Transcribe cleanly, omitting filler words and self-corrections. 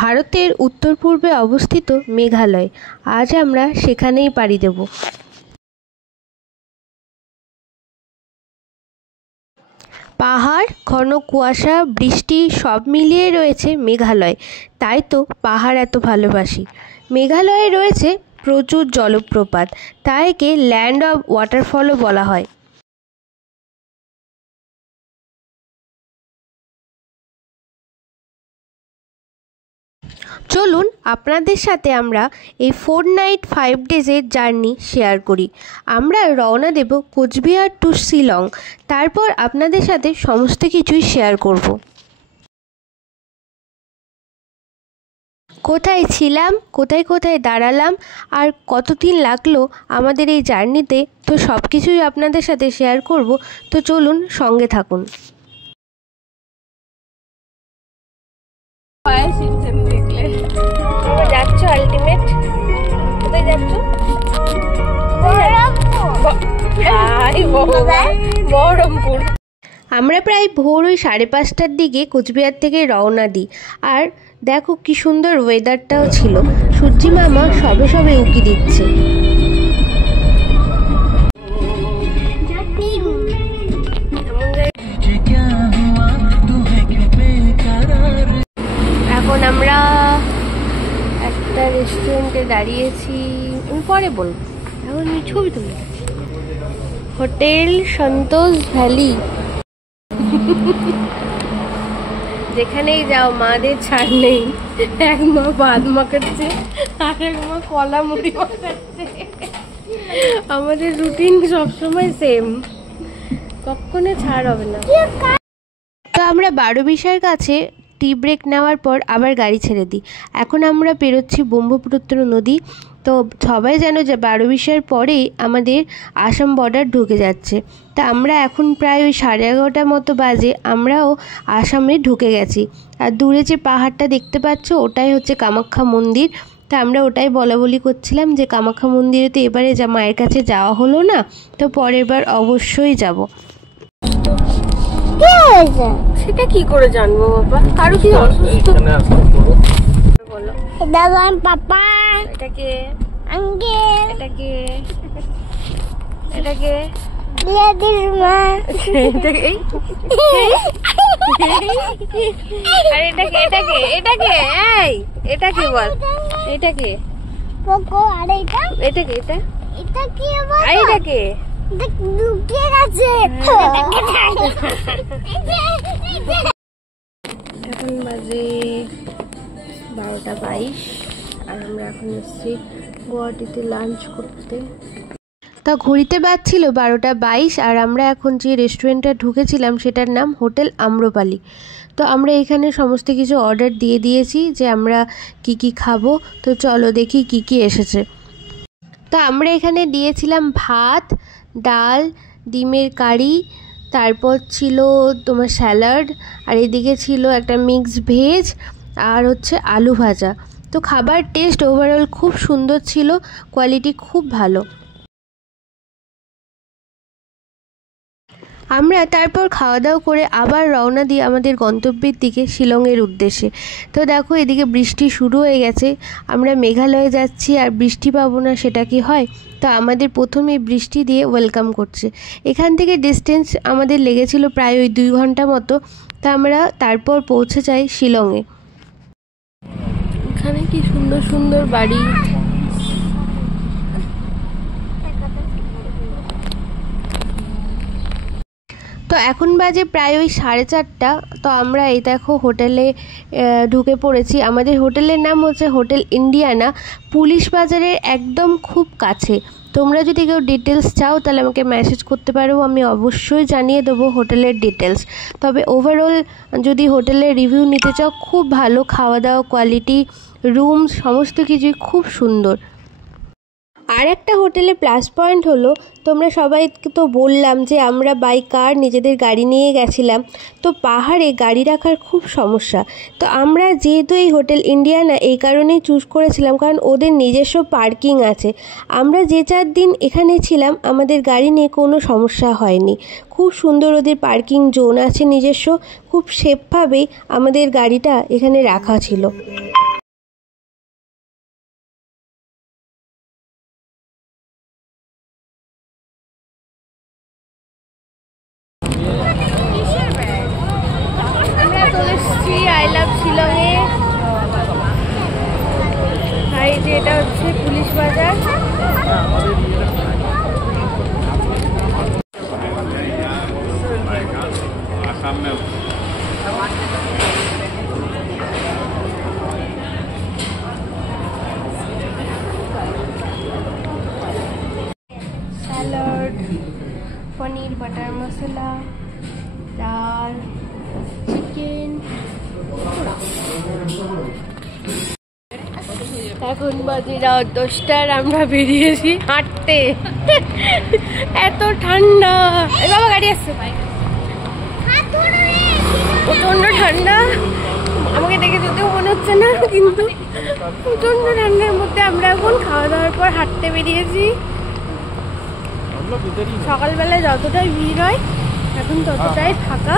ভারতের উত্তর পূর্বে অবস্থিত মেঘালয়। আজ আমরা সেখানেই পাড়ি দেব। পাহাড়, ঘন কুয়াশা, বৃষ্টি সব মিলিয়ে রয়েছে মেঘালয়। তাই তো পাহাড় এত ভালোবাসি। মেঘালয়ে রয়েছে প্রচুর জলপ্রপাত, তাই একে ল্যান্ড অফ ওয়াটারফলও বলা হয়। চলুন আপনাদের সাথে আমরা এই 4 নাইট 5 ডেজের জার্নি শেয়ার করি। আমরা রওনা দেব কোচবিহার টু শিলং, তারপর আপনাদের সাথে সমস্ত কিছুই শেয়ার করব। কোথায় ছিলাম, কোথায় কোথায় দাঁড়ালাম, আর কতদিন লাগলো আমাদের এই জার্নিতে, তো সব কিছুই আপনাদের সাথে শেয়ার করব। তো চলুন সঙ্গে থাকুন। যাচ্ছ আলটিমেট, কোথায় যাচ্ছ? বহরমপুর। আমরা প্রায় ভোর ওই 5:30টার দিকে কোচবিহার থেকে রওনা দিই। আর দেখো কি সুন্দর ওয়েদারটাও ছিল, সূর্যি মামা সবে সবে উঁকি দিচ্ছে। এখন আমরা একটা রেস্টুরেন্টে দাঁড়িয়েছি, আমি পরে বলবো, এখন আমি ছবি তুলি। হোটেল সন্তোষ ভ্যালি। যেখানেই যাও মাদের ছাড় নেই। এক মা ভাত মাখাচ্ছে আর এক মা কলা মুড়ি মাখাচ্ছে। আমাদের রুটিন সবসময় সেম, কখনো ছাড় হবে না। তো আমরা 12বিশার কাছে টি ব্রেক নেওয়ার পর আবার গাড়ি ছেড়ে দিই। এখন আমরা পেরোচ্ছি ব্রহ্মপুত্র নদী। তো সবাই জানো যে 12বিশার পরেই আমাদের আসাম বর্ডার ঢুকে যাচ্ছে। তা আমরা এখন প্রায় ওই 11:30টার মতো বাজে আমরাও আসামে ঢুকে গেছি। আর দূরে যে পাহাড়টা দেখতে পাচ্ছ ওটাই হচ্ছে কামাখ্যা মন্দির। তা আমরা ওটাই বলা বলি করছিলাম যে কামাখ্যা মন্দিরে তো এবারে মায়ের কাছে যাওয়া হলো না, তো পরের বার অবশ্যই যাব। সেটা কি করে জানবো বাবা, কারো কি অসুস্থ বলো। পাপা এটাকে আঙ্কেল, এটাকে এটাকে মা, এটাকে আর এটাকে এটাকে এটাকে এই এটাকে বল, এটাকে কোকো, আর এটা এটাকে এটা এটা কি বল, আর এটাকে লুকিয়ে গেছে। এখন বাজে 12:22 আর আমরা এখন এসেছি গুয়াহাটিতে লাঞ্চ করতে। তা ঘড়িতে বাজছিল 12:22 আর আমরা এখন যে রেস্টুরেন্টে ঢুকেছিলাম সেটার নাম হোটেল আম্রপালি। তো আমরা এখানে সমস্ত কিছু অর্ডার দিয়ে দিয়েছি যে আমরা কি কি খাবো। তো চলো দেখি কি কি এসেছে। তো আমরা এখানে দিয়েছিলাম ভাত, ডাল, ডিমের কারি, তারপর ছিল তোমার স্যালাড, আর এদিকে ছিল একটা মিক্সড ভেজ আর হচ্ছে আলু ভাজা। তো খাবার টেস্ট ওভারঅল খুব সুন্দর ছিল, কোয়ালিটি খুব ভালো। আমরা তারপর খাওয়া দাওয়া করে আবার রওনা দিই আমাদের গন্তব্যের দিকে, শিলংয়ের উদ্দেশ্যে। তো দেখো এদিকে বৃষ্টি শুরু হয়ে গেছে। আমরা মেঘালয়ে যাচ্ছি আর বৃষ্টি পাবো না সেটা কি হয়? তো আমাদের প্রথমে বৃষ্টি দিয়ে ওয়েলকাম করছে। এখান থেকে ডিস্টেন্স আমাদের লেগেছিল প্রায় ওই 2 ঘন্টা মতো। তা আমরা তারপর পৌঁছে যাই শিলংয়ে। এখানে কি সুন্দর সুন্দর বাড়ি। তো এখন বাজে প্রায় ওই 4:30। তো আমরা এই দেখো হোটেলে ঢুকে পড়েছি। আমাদের হোটেলের নাম হচ্ছে হোটেল ইন্ডিয়ানা, পুলিশ বাজারের একদম খুব কাছে। তোমরা যদি কেউ ডিটেলস চাও তাহলে আমাকে মেসেজ করতে পারো, আমি অবশ্যই জানিয়ে দেবো হোটেলের ডিটেলস। তবে ওভারঅল যদি হোটেলের রিভিউ নিতে চাও, খুব ভালো, খাওয়া দাওয়া, কোয়ালিটি, রুম সমস্ত কিছুই খুব সুন্দর। আর একটা হোটেলের প্লাস পয়েন্ট হলো, তোমরা সবাইকে তো বললাম যে আমরা বাই কার নিজেদের গাড়ি নিয়ে গেছিলাম। তো পাহাড়ে গাড়ি রাখার খুব সমস্যা। তো আমরা যেহেতু এই হোটেল ইন্ডিয়ানা এই কারণেই চুজ করেছিলাম কারণ ওদের নিজস্ব পার্কিং আছে। আমরা যে 4 দিন এখানে ছিলাম আমাদের গাড়ি নিয়ে কোনো সমস্যা হয়নি। খুব সুন্দর ওদের পার্কিং জোন আছে নিজস্ব, খুব সেফভাবেই আমাদের গাড়িটা এখানে রাখা ছিল। মশলা, ডাল, চিকেন। এখন বাজে রাত 10টার, আমরা বেরিয়েছি হাঁটতে। এত ঠান্ডা। এই বাবা গাড়ি আসছে, প্রচন্ড ঠান্ডা। আমাকে দেখে যদিও মনে হচ্ছে না, কিন্তু প্রচন্ড ঠান্ডার মধ্যে আমরা এখন খাওয়া দাওয়ার পর হাঁটতে বেরিয়েছি। সকালবেলায় যতটাই ভিড় হয় এখন ততটাই ফাঁকা।